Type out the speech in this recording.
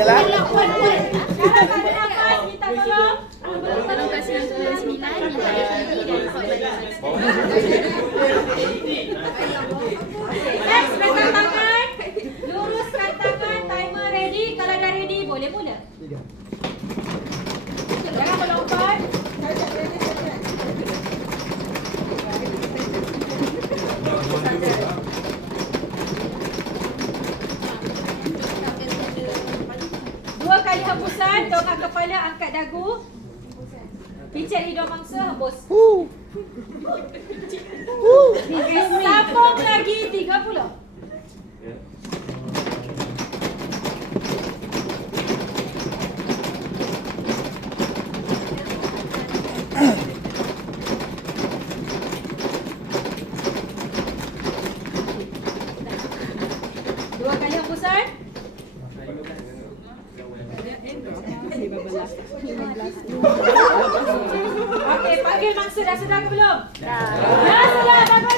je lah. Sekarang pada nafas kita tolong. Tolong kasih yang 9 minta diri dan rekod balik. Next, pegang tangan. Luruskan tangan. Timer ready. Kalau dah ready, boleh mula. Jangan melompat. Dua kali hembusan, dongak kepala, angkat dagu. Picit hidung mangsa, hembus. Sambung lagi 30. Dua kali hembusan. Okey, panggil mangsa dah sedar ke belum? Dah sedar, bagus.